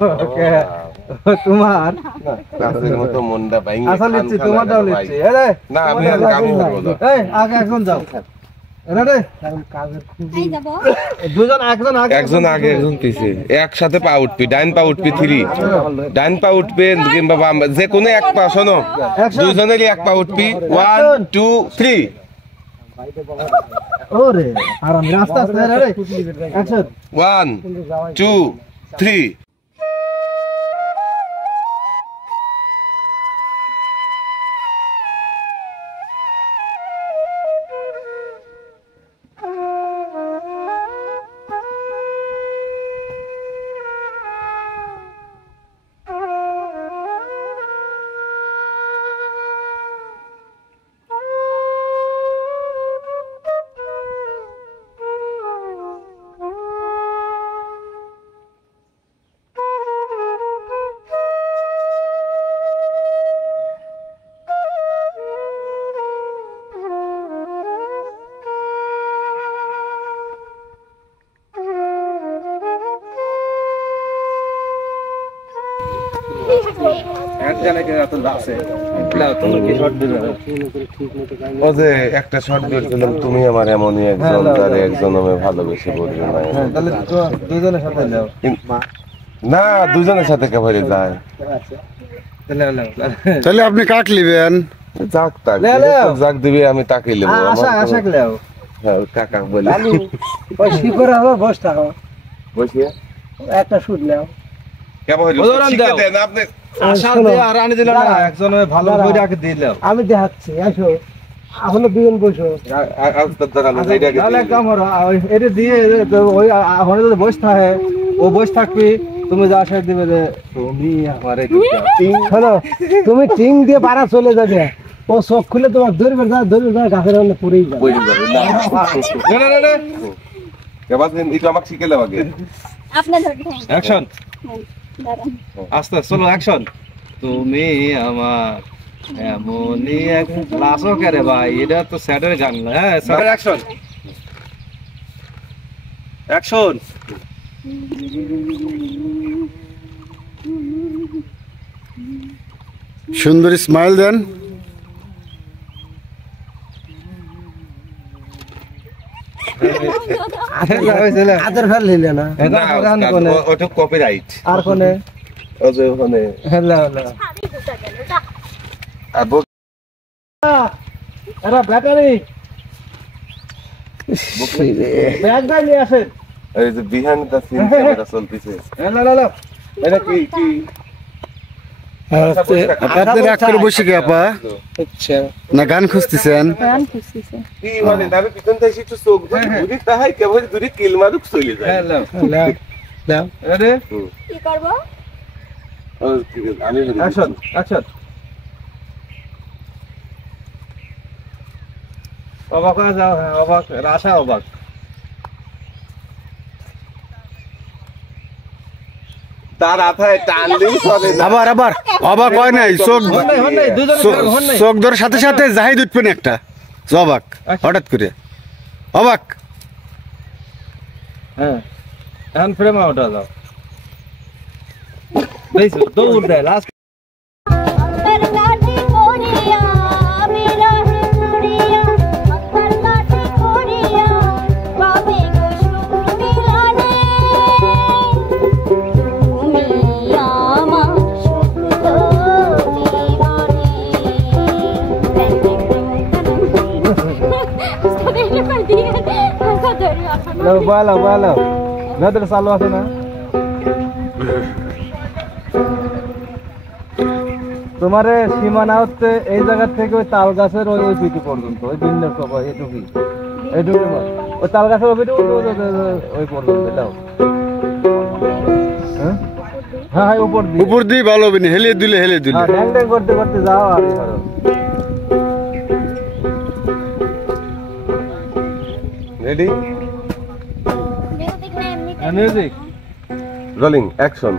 ওকে তোমার কাছের মতো মনটা ভাঙে আসলে লিখছি তোমারটাও লিখছি আরে না আমি আমি করব না এই আগে এখন যাও রে দুজন একজন আগে একজন পিছে একসাথে পা উঠবি ডাইন পা উঠবি 3 ডাইন পা উঠবে কিংবা বাম যে কোনো এক পা শোনো দুজনেরই এক পা উঠবি 1 2 3 ওরে আরাম রাস্তা আছে রে অ্যাকশন 1 2 3 একটা শর্ট দিয়েছিলাম তুমি আমার এমনই একজন যার একজন আমি ভালোবেসে বলবো না তাহলে দুজনের সাথে নাও না দুজনের সাথে কেবলই যায় তাহলে আপনি কাক লিবেন যাক তাক যাক দিবি আমি তাকে নেব আশা আশা লেও হ্যাঁ কাকা বলে ওই শিকড় হবে বস থাকো বসিয়ে একটা শুট নাও কেমন হলো শিখে দেন আপনি আশা দিয়ে আর আনি দিল না একজন ভালো করে আগে দিলাম আমি দেখাচ্ছি আসো এখনো দুজন বসো আজ তো জানা এইটাকে তাহলে কামরা এটা দিয়ে ওই ওখানে যদি বসে থাকে ও বসে থাকবি তুমি যা আশা দিবে যে তুমি আমারে শোনো তুমি টিং দিয়ে পাড়া চলে যাবে ও চোখ খুলে তোমার ধরবে যা গাছের মধ্যে পড়েই যাবে না না না কেবল এটা আমাকে শিখে দাও আগে আপনার ধরতে অ্যাকশন দাঁড়ান আস্তে চলো অ্যাকশন তুমি আমার এমনই এক লাসো করে ভাই এটা তো স্যাডের গান না হ্যাঁ স্যাডের অ্যাকশন অ্যাকশন সুন্দর স্মাইল দেন আদের ফেল নিলে না ওটা কপিরাইট আর কোনে ওই যে ওখানে হেলা হেলা এরা ব্যাটারি ব্যাগ গাই নিয়ে আসে এই যে বিহাইন্ড দা সিন ক্যামেরা চলতেছে হেলা হেলা এটা কি কি আপনি রাগ করে বসে কি আপা আচ্ছা না গান খুঁজতেছেন গান খুঁজতেছে কি মানে আমি পিছন থেকে একটু চোখ ঘুরি তাহাই কেবল দূরে কিল মারুক চলে যায় হেলা হেলা দাও আরে কি করব আমি অ্যাকশন অ্যাকশন অবাক হয়ে যাও হ্যাঁ অবাক রাশা অবাক তার আথায় টান দিই চলে না আবার আবার অবাক হয় নাই চোখ হন্নাই দুজন হন্নাই চোখ ধরার সাথে সাথে জাহিদ উঠবেন একটা অবাক হঠাৎ করে অবাক হ্যাঁ এখন ফ্রেম আউট দাও দেখো দৌড় দেয় লাস্ট अंतर काटी कोरिया मेरा है चूड़िया अंतर काटी कोरिया बाबे को शुभ मिलाने मिया मा शुभ तो दीवाने उसको देने पर दिया ऐसा दरिया বলো বলো নদর চালু আছে না তোমারে সীমানা হচ্ছে এই জায়গা থেকে ওই তাল গাছের ওই ওই পিটি পর্যন্ত ওই বিন্যাস এটুকুই এটুকু ওই তাল গাছের ওই পিটি ওই পর্যন্ত এটাও হ্যাঁ হ্যাঁ উপর দিয়ে উপর দিয়ে ভালো হবে না হেলে দিলে হ্যাঁ ড্যাং ড্যাং করতে করতে যাও আর এই করো রেডি म्यूजिक में মিউজিক রোলিং অ্যাকশন